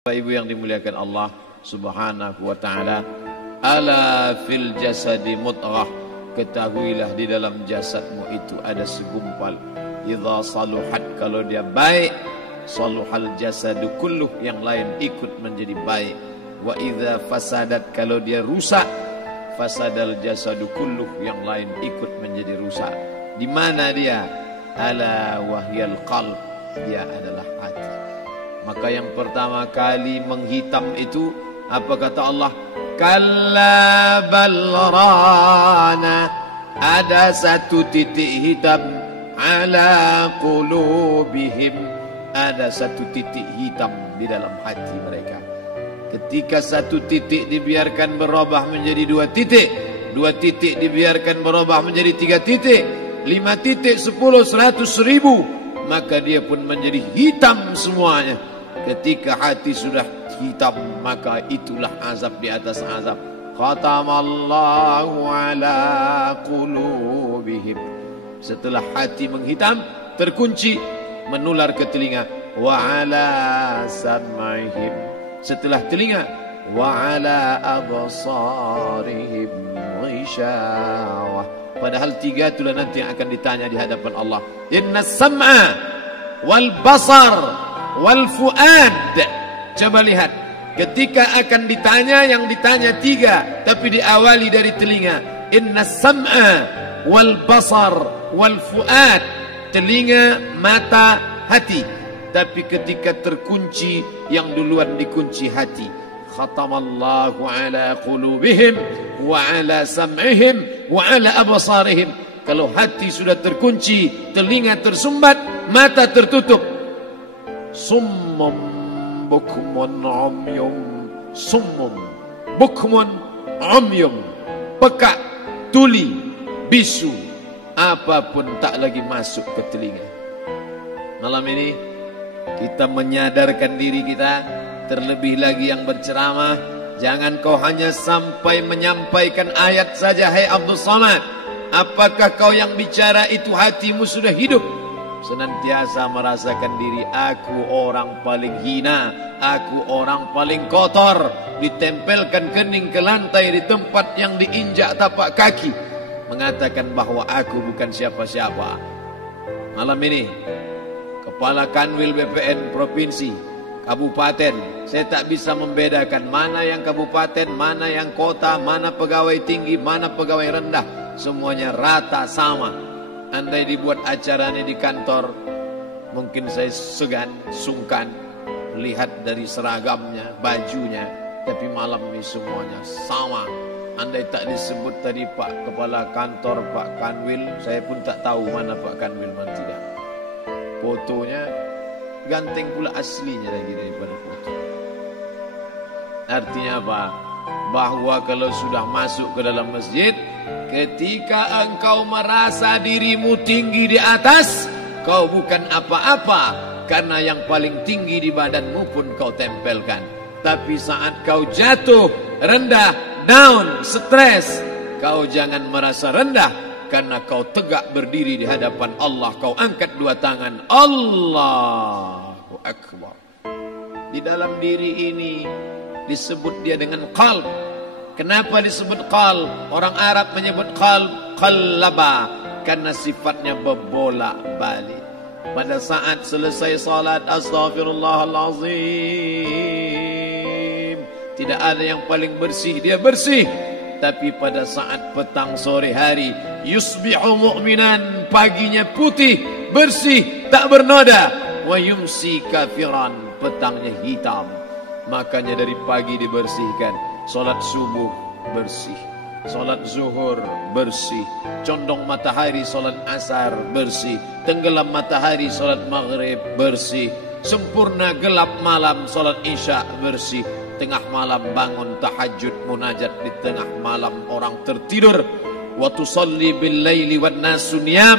Bapak Ibu yang dimuliakan Allah Subhanahu wa taala, ala fil jasadi mudghah, ketahuilah di dalam jasadmu itu ada segumpal. Idza saluhat, kalau dia baik, saluhal jasadu kulluh, yang lain ikut menjadi baik. Wa idza fasadat, kalau dia rusak, fasadal jasadu kulluh, yang lain ikut menjadi rusak. Di mana dia? Ala wahyal qalb, dia adalah hati. Maka yang pertama kali menghitam itu apa kata Allah? Kalla balrana, ada satu titik hitam. Ala qulubihim, ada satu titik hitam di dalam hati mereka. Ketika satu titik dibiarkan berubah menjadi dua titik, dua titik dibiarkan berubah menjadi tiga titik, 5 titik, 10, 100, 1000, maka dia pun menjadi hitam semuanya. Ketika hati sudah hitam, maka itulah azab di atas azab. Khatamallahu ala qulubihim. Setelah hati menghitam, terkunci, menular ke telinga. Wa ala sam'ihim. Setelah telinga, wa ala absarihim ghishawah. Padahal 3 itulah nanti yang akan ditanya di hadapan Allah. Inna sam'a wal basar wal fuad. Coba lihat, ketika akan ditanya, yang ditanya 3, tapi diawali dari telinga. Inna sam'a wal basar wal fuad, telinga, mata, hati. Tapi ketika terkunci, yang duluan dikunci hati. Khatamallahu ala qulubihim wa ala sam'ihim wa ala absarihim. Kalau hati sudah terkunci, telinga tersumbat, mata tertutup. Summum bukmun umyum, summum bukmun umyum, peka, tuli, bisu, apapun tak lagi masuk ke telinga. Malam ini kita menyadarkan diri kita, terlebih lagi yang berceramah, jangan kau hanya sampai menyampaikan ayat saja. Hai Abdul Samad, apakah kau yang bicara itu hatimu sudah hidup? Senantiasa merasakan diri, aku orang paling hina, aku orang paling kotor, ditempelkan kening ke lantai di tempat yang diinjak tapak kaki, mengatakan bahwa aku bukan siapa-siapa. Malam ini Kepala Kanwil BPN Provinsi, Kabupaten, saya tak bisa membedakan mana yang kabupaten, mana yang kota, mana pegawai tinggi, mana pegawai rendah. Semuanya rata sama. Andai dibuat acara ini di kantor, mungkin saya segan, sungkan melihat dari seragamnya, bajunya. Tapi malam ini semuanya sama. Andai tak disebut tadi Pak Kepala Kantor, Pak Kanwil, saya pun tak tahu mana Pak Kanwil, mana tidak. Fotonya ganteng pula aslinya lagi daripada foto. Artinya apa? Bahwa kalau sudah masuk ke dalam masjid, ketika engkau merasa dirimu tinggi di atas, kau bukan apa-apa, karena yang paling tinggi di badanmu pun kau tempelkan. Tapi saat kau jatuh, rendah, down, stres, kau jangan merasa rendah, karena kau tegak berdiri di hadapan Allah. Kau angkat 2 tangan, Allahu Akbar. Di dalam diri ini disebut dia dengan qalb. Kenapa disebut qalb? Orang Arab menyebut qalb qallaba, karena sifatnya berbolak-balik. Pada saat selesai salat, astaghfirullahalazim, tidak ada yang paling bersih, dia bersih. Tapi pada saat petang sore hari, yusbihu mu'minan, paginya putih, bersih, tak bernoda. Wa yumsi kafiran, petangnya hitam. Makanya dari pagi dibersihkan. Salat subuh bersih, salat zuhur bersih, condong matahari salat asar bersih, tenggelam matahari salat maghrib bersih, sempurna gelap malam salat isya bersih, tengah malam bangun tahajud munajat, di tengah malam orang tertidur. Wa tusalli bil laili wan nasu niyam,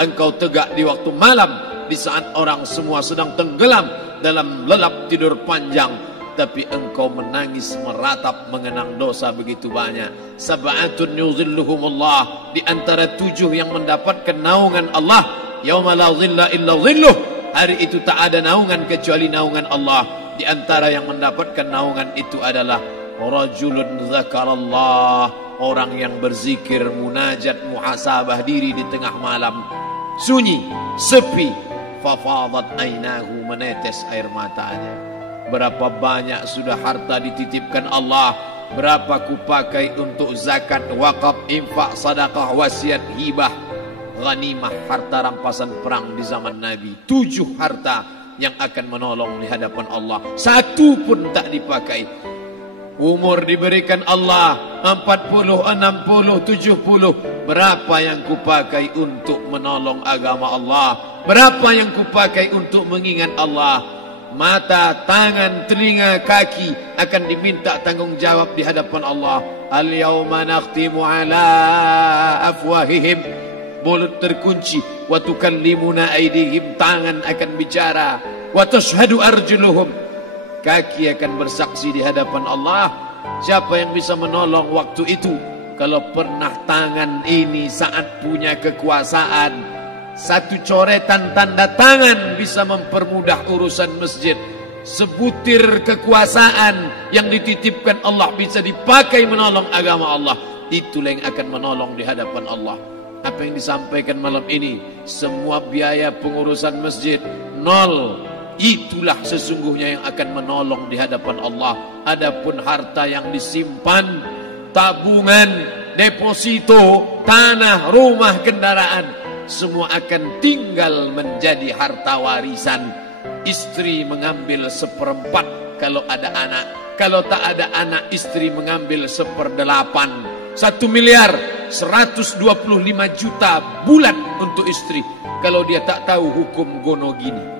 engkau tegak di waktu malam, di saat orang semua sedang tenggelam dalam lelap tidur panjang. Tapi engkau menangis meratap mengenang dosa begitu banyak. Sab'atun yuzilluhumullah, di antara 7 yang mendapatkan naungan Allah. Yauma la zilla illa zilluh, hari itu tak ada naungan kecuali naungan Allah. Di antara yang mendapatkan naungan itu adalah rajulun zakarallah, orang yang berzikir, munajat, muhasabah diri di tengah malam, sunyi, sepi, fafadat ainahu, menetes air matanya. Berapa banyak sudah harta dititipkan Allah, berapa kupakai untuk zakat, wakaf, infak, sedekah, wasiat, hibah, ghanimah, harta rampasan perang di zaman Nabi. 7 harta yang akan menolong di hadapan Allah, 1 pun tak dipakai. Umur diberikan Allah 40, 60, 70. Berapa yang kupakai untuk menolong agama Allah? Berapa yang kupakai untuk mengingat Allah? Mata, tangan, telinga, kaki akan diminta tanggung jawab di hadapan Allah. Al-yawma nakhtimu ala afwahihim, mulut terkunci, wa tukallimuna aydihim, tangan akan bicara, wa tashhadu arjuluhum, kaki akan bersaksi di hadapan Allah. Siapa yang bisa menolong waktu itu? Kalau pernah tangan ini saat punya kekuasaan, 1 coretan tanda tangan bisa mempermudah urusan masjid. Sebutir kekuasaan yang dititipkan Allah bisa dipakai menolong agama Allah. Itulah yang akan menolong di hadapan Allah. Apa yang disampaikan malam ini, semua biaya pengurusan masjid 0. Itulah sesungguhnya yang akan menolong di hadapan Allah. Adapun harta yang disimpan, tabungan, deposito, tanah, rumah, kendaraan, semua akan tinggal menjadi harta warisan. Istri mengambil 1/4 kalau ada anak. Kalau tak ada anak, istri mengambil 1/8. 1 miliar 125 juta bulan untuk istri. Kalau dia tak tahu hukum gonogini.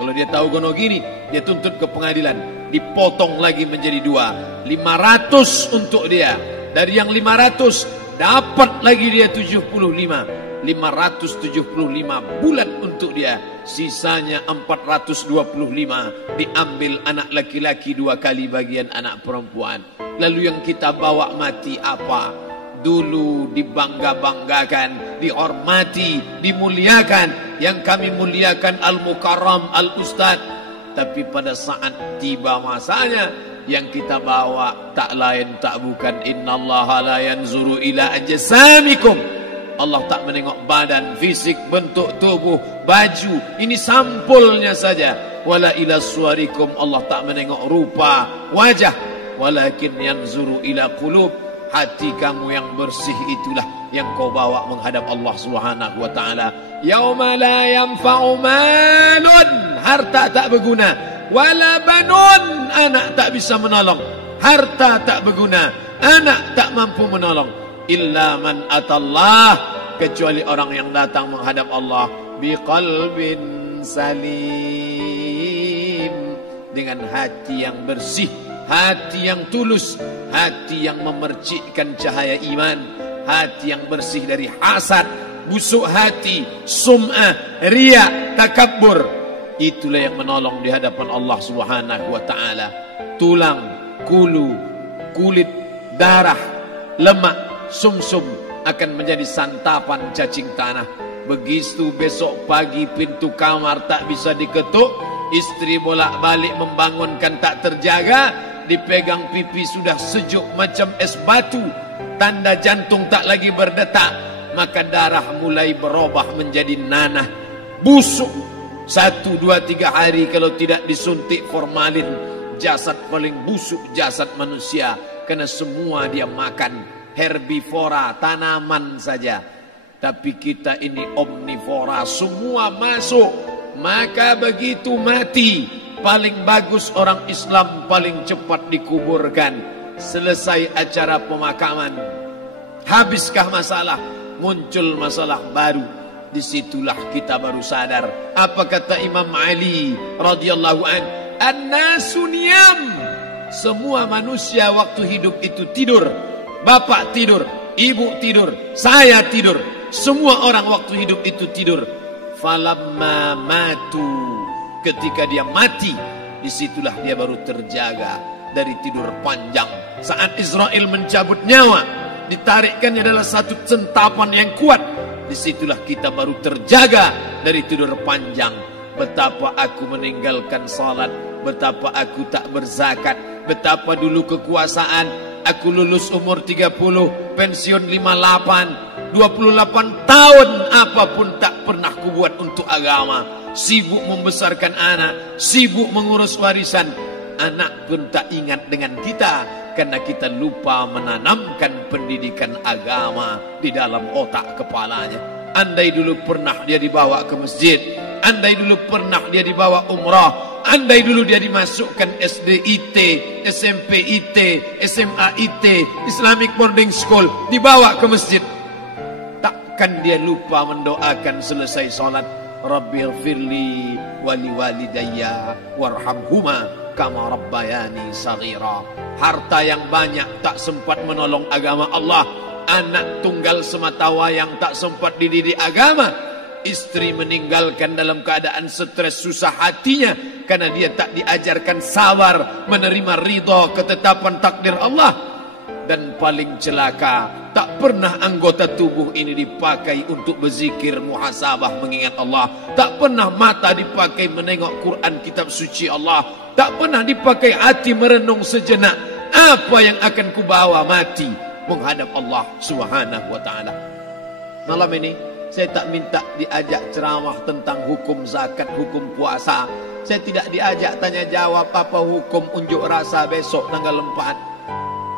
Kalau dia tahu gonogini, dia tuntut ke pengadilan, dipotong lagi menjadi 2. 500 untuk dia. Dari yang 500 dapat lagi dia 75. 575 bulan untuk dia. Sisanya 425 diambil anak laki-laki 2 kali bagian anak perempuan. Lalu yang kita bawa mati apa? Dulu dibangga-banggakan, dihormati, dimuliakan. Yang kami muliakan Al-Mukarram, Al-Ustadz. Tapi pada saat tiba masanya, yang kita bawa tak lain tak bukan, innallaha la yanzuru ila ajsamikum. Allah tak menengok badan, fisik, bentuk tubuh, baju. Ini sampulnya saja. Wala ila suwarikum, Allah tak menengok rupa, wajah. Walakin yanzuru ila qulub. Hati kamu yang bersih itulah yang kau bawa menghadap Allah Subhanahu wa taala. Yauma la yanfa'u malun, harta tak berguna, wala banun, anak tak bisa menolong. Harta tak berguna, anak tak mampu menolong. Illa man atallah, kecuali orang yang datang menghadap Allah biqalbin salim, dengan hati yang bersih, hati yang tulus, hati yang memercikkan cahaya iman, hati yang bersih dari hasad, busuk hati, sum'ah, riya, takabbur. Itulah yang menolong di hadapan Allah Subhanahu wa taala. Tulang, kulu, kulit, darah, lemak, sumsum akan menjadi santapan cacing tanah. Begitu besok pagi pintu kamar tak bisa diketuk, istri bolak-balik membangunkan tak terjaga, dipegang pipi sudah sejuk macam es batu, tanda jantung tak lagi berdetak, maka darah mulai berubah menjadi nanah, busuk. 1, 2, 3 hari kalau tidak disuntik formalin, jasad paling busuk jasad manusia, karena semua dia makan herbivora, tanaman saja. Tapi kita ini omnivora, semua masuk. Maka begitu mati, paling bagus orang Islam paling cepat dikuburkan. Selesai acara pemakaman, habiskah masalah, muncul masalah baru. Disitulah kita baru sadar. Apa kata Imam Ali radhiyallahu an? An-nasu niyam. Semua manusia waktu hidup itu tidur. Bapak tidur, ibu tidur, saya tidur. Semua orang waktu hidup itu tidur. Falamma matu, ketika dia mati, disitulah dia baru terjaga dari tidur panjang. Saat Israel mencabut nyawa, ditarikkannya adalah satu centapan yang kuat. Disitulah kita baru terjaga dari tidur panjang. Betapa aku meninggalkan salat, betapa aku tak berzakat, betapa dulu kekuasaan, aku lulus umur 30, pensiun 58, 28 tahun apapun tak pernah kubuat untuk agama. Sibuk membesarkan anak, sibuk mengurus warisan. Anak pun tak ingat dengan kita karena kita lupa menanamkan pendidikan agama di dalam otak kepalanya. Andai dulu pernah dia dibawa ke masjid, andai dulu pernah dia dibawa umrah, andai dulu dia dimasukkan SD IT, SMP IT, SMA IT, Islamic Boarding School, dibawa ke masjid, takkan dia lupa mendoakan selesai sholat, Rabbighfirli wali walidayya warhamhuma kama rabbayani saghira. Harta yang banyak tak sempat menolong agama Allah. Anak tunggal semata wayang tak sempat dididik agama. Istri meninggalkan dalam keadaan stres susah hatinya karena dia tak diajarkan sabar menerima ridha ketetapan takdir Allah. Dan paling celaka, tak pernah anggota tubuh ini dipakai untuk berzikir, muhasabah, mengingat Allah. Tak pernah mata dipakai menengok Quran, kitab suci Allah. Tak pernah dipakai hati merenung sejenak, apa yang akan kubawa mati menghadap Allah Subhanahu wa ta'ala. Malam ini saya tak minta diajak ceramah tentang hukum zakat, hukum puasa. Saya tidak diajak tanya jawab apa hukum unjuk rasa besok tanggal 4.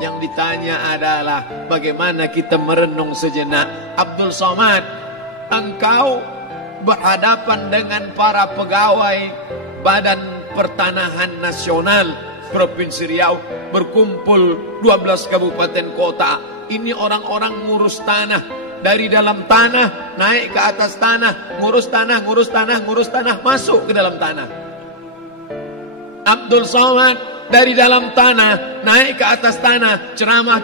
Yang ditanya adalah bagaimana kita merenung sejenak. Abdul Somad, engkau berhadapan dengan para pegawai Badan Pertanahan Nasional Provinsi Riau, berkumpul 12 kabupaten kota. Ini orang-orang ngurus tanah, dari dalam tanah naik ke atas tanah, ngurus tanah, ngurus tanah, ngurus tanah, masuk ke dalam tanah. Abdul Somad dari dalam tanah naik ke atas tanah, ceramah,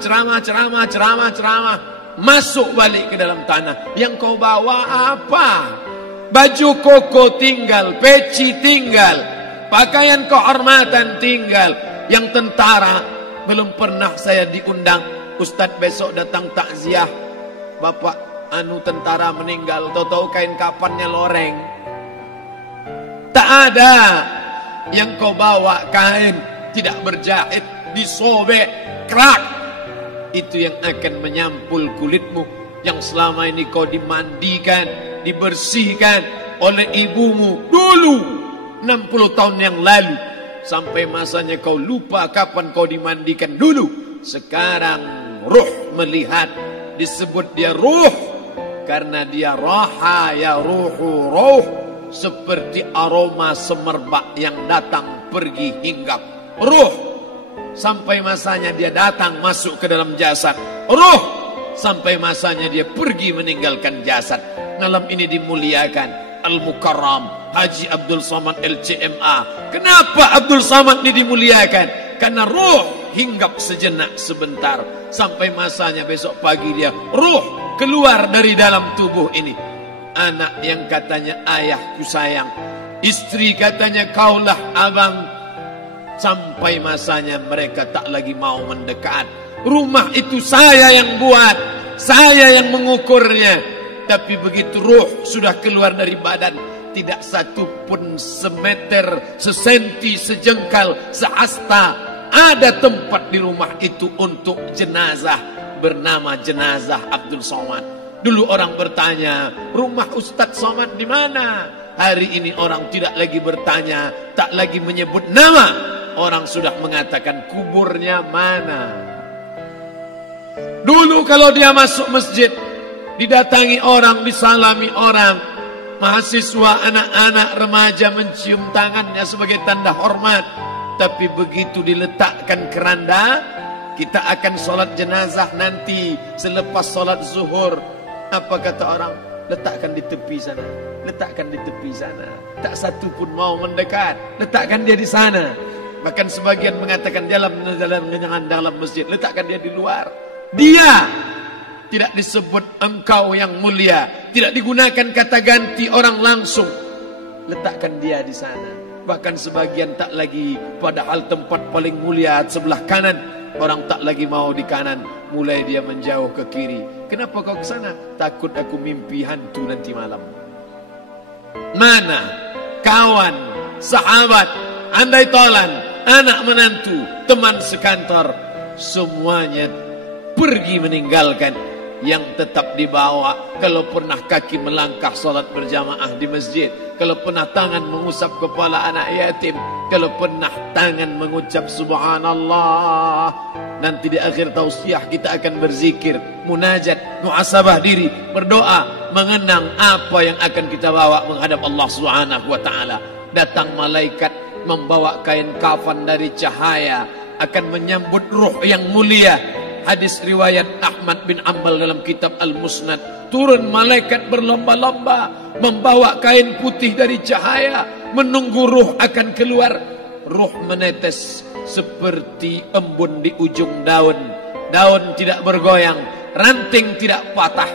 masuk balik ke dalam tanah. Yang kau bawa apa? Baju koko tinggal, peci tinggal, pakaian kehormatan tinggal. Yang tentara belum pernah saya diundang. Ustadz besok datang takziah, bapak anu tentara meninggal, tahu-tahu kain kapannya loreng. Tak ada. Yang kau bawa kain tidak berjahit, disobek, kerak. Itu yang akan menyampul kulitmu, yang selama ini kau dimandikan, dibersihkan oleh ibumu dulu 60 tahun yang lalu. Sampai masanya kau lupa kapan kau dimandikan dulu. Sekarang ruh melihat, disebut dia ruh karena dia raha ya ruhu ruh, seperti aroma semerbak yang datang pergi hinggap. Ruh sampai masanya dia datang masuk ke dalam jasad. Ruh sampai masanya dia pergi meninggalkan jasad. Malam ini dimuliakan Al-Mukarram Haji Abdul Somad LCMA. Kenapa Abdul Somad ini dimuliakan? Karena ruh hinggap sejenak sebentar, sampai masanya besok pagi dia ruh keluar dari dalam tubuh ini. Anak yang katanya ayahku sayang, istri katanya kaulah abang, sampai masanya mereka tak lagi mau mendekat. Rumah itu saya yang buat, saya yang mengukurnya. Tapi begitu ruh sudah keluar dari badan, tidak satu pun semeter, sesenti, sejengkal, sehasta ada tempat di rumah itu untuk jenazah bernama jenazah Abdul Somad. Dulu orang bertanya, rumah Ustadz Somad di mana? Hari ini orang tidak lagi bertanya, tak lagi menyebut nama. Orang sudah mengatakan kuburnya mana. Dulu kalau dia masuk masjid, didatangi orang, disalami orang. Mahasiswa, anak-anak, remaja mencium tangannya sebagai tanda hormat. Tapi begitu diletakkan keranda, kita akan sholat jenazah nanti selepas sholat zuhur. Apa kata orang? Letakkan di tepi sana, letakkan di tepi sana. Tak satu pun mau mendekat. Letakkan dia di sana. Bahkan sebagian mengatakan jangan dalam masjid, letakkan dia di luar. Dia tidak disebut engkau yang mulia, tidak digunakan kata ganti orang langsung. Letakkan dia di sana. Bahkan sebagian tak lagi, padahal tempat paling mulia sebelah kanan, orang tak lagi mau di kanan, mulai dia menjauh ke kiri. Kenapa kau ke sana? Takut aku mimpi hantu nanti malam. Mana kawan, sahabat, andai tolan, anak menantu, teman sekantor, semuanya pergi meninggalkan. Yang tetap dibawa, kalau pernah kaki melangkah salat berjamaah di masjid, kalau pernah tangan mengusap kepala anak yatim, kalau pernah tangan mengucap subhanallah. Nanti di akhir tausiah kita akan berzikir, munajat, muhasabah diri, berdoa, mengenang apa yang akan kita bawa menghadap Allah Subhanahu wa taala. Datang malaikat membawa kain kafan dari cahaya, akan menyambut ruh yang mulia. Hadis riwayat Ahmad bin Ambal dalam kitab Al-Musnad. Turun malaikat berlomba-lomba membawa kain putih dari cahaya, menunggu ruh akan keluar. Ruh menetes seperti embun di ujung daun. Daun tidak bergoyang, ranting tidak patah.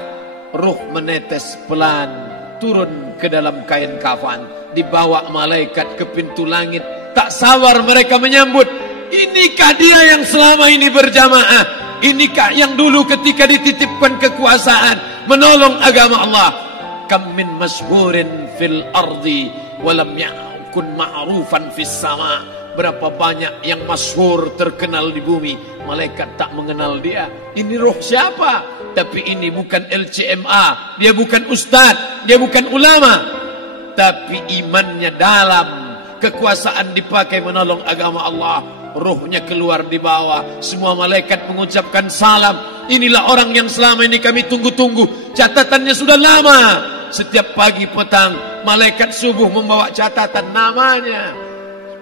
Ruh menetes pelan turun ke dalam kain kafan, dibawa malaikat ke pintu langit. Tak sabar mereka menyambut. Inikah dia yang selama ini berjamaah? Inikah yang dulu ketika dititipkan kekuasaan menolong agama Allah? Kam min masyhurin fil ardi walam yakun ma'rufan fis sama. Berapa banyak yang masyhur terkenal di bumi, malaikat tak mengenal dia. Ini roh siapa? Tapi ini bukan LCMA, dia bukan ustadz, dia bukan ulama, tapi imannya dalam. Kekuasaan dipakai menolong agama Allah. Ruhnya keluar di bawah. Semua malaikat mengucapkan salam. Inilah orang yang selama ini kami tunggu-tunggu. Catatannya sudah lama. Setiap pagi petang malaikat subuh membawa catatan namanya,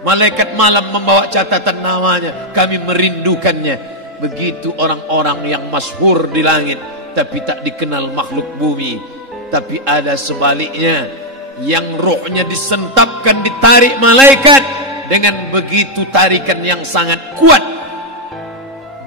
malaikat malam membawa catatan namanya. Kami merindukannya. Begitu orang-orang yang masyhur di langit tapi tak dikenal makhluk bumi. Tapi ada sebaliknya, yang rohnya disentapkan, ditarik malaikat dengan begitu tarikan yang sangat kuat.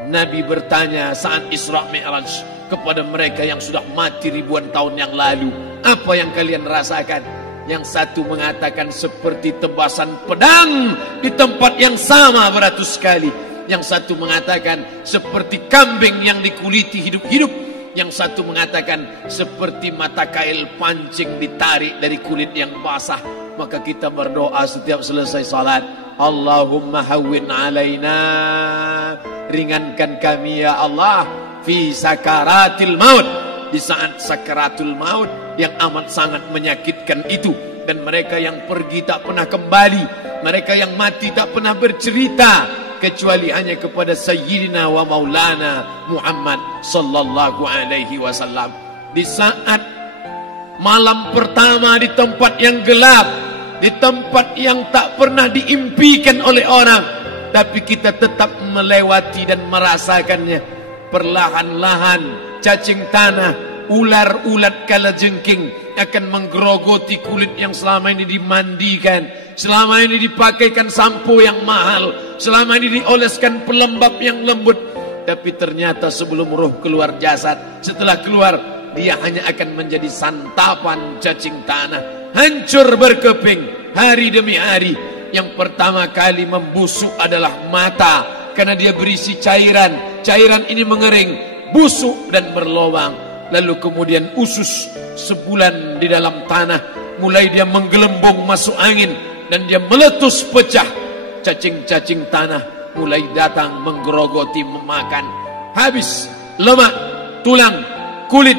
Nabi bertanya saat Isra Mi'raj kepada mereka yang sudah mati ribuan tahun yang lalu, apa yang kalian rasakan? Yang satu mengatakan seperti tebasan pedang di tempat yang sama beratus kali. Yang satu mengatakan seperti kambing yang dikuliti hidup-hidup. Yang satu mengatakan seperti mata kail pancing ditarik dari kulit yang basah. Maka kita berdoa setiap selesai salat, Allahumma hawwin alaina, ringankan kami ya Allah, fi sakaratil maut, di saat sakaratul maut yang amat sangat menyakitkan itu. Dan mereka yang pergi tak pernah kembali, mereka yang mati tak pernah bercerita kecuali hanya kepada Sayyidina wa Maulana Muhammad sallallahu alaihi wasallam. Di saat malam pertama di tempat yang gelap, di tempat yang tak pernah diimpikan oleh orang, tapi kita tetap melewati dan merasakannya. Perlahan-lahan cacing tanah, ular-ulat kalajengking akan menggerogoti kulit yang selama ini dimandikan, selama ini dipakaikan sampo yang mahal, selama ini dioleskan pelembab yang lembut. Tapi ternyata sebelum roh keluar jasad, setelah keluar dia hanya akan menjadi santapan cacing tanah, hancur berkeping hari demi hari. Yang pertama kali membusuk adalah mata, karena dia berisi cairan. Cairan ini mengering, busuk dan berlubang. Lalu kemudian usus sebulan di dalam tanah, mulai dia menggelembung masuk angin dan dia meletus pecah. Cacing-cacing tanah mulai datang menggerogoti, memakan. Habis lemak, tulang, kulit,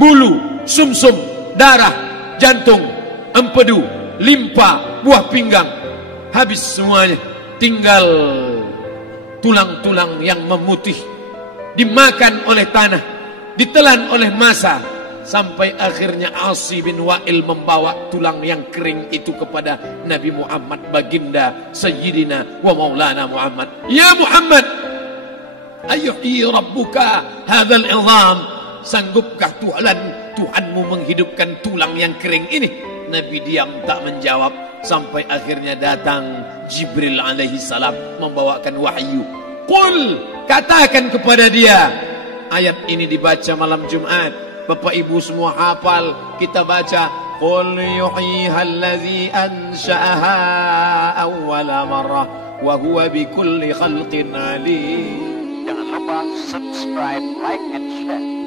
bulu, sumsum, darah, jantung, empedu, limpa, buah pinggang. Habis semuanya, tinggal tulang-tulang yang memutih, dimakan oleh tanah, ditelan oleh massa, sampai akhirnya Asi bin Wa'il membawa tulang yang kering itu kepada Nabi Muhammad, baginda Sayyidina wa Maulana Muhammad. Ya Muhammad, ayuhi rabbuka hadzal izam, sanggupkah Tuhanmu menghidupkan tulang yang kering ini? Nabi diam tak menjawab, sampai akhirnya datang Jibril alaihi salam membawakan wahyu. Qul, katakan kepada dia. Ayat ini dibaca malam Jumat. Bapak Ibu semua hafal, kita baca. Qul yuhyiha allazi ansha'aha awwala marrah wa huwa bikulli khalqin alim. Jangan lupa subscribe, like and share.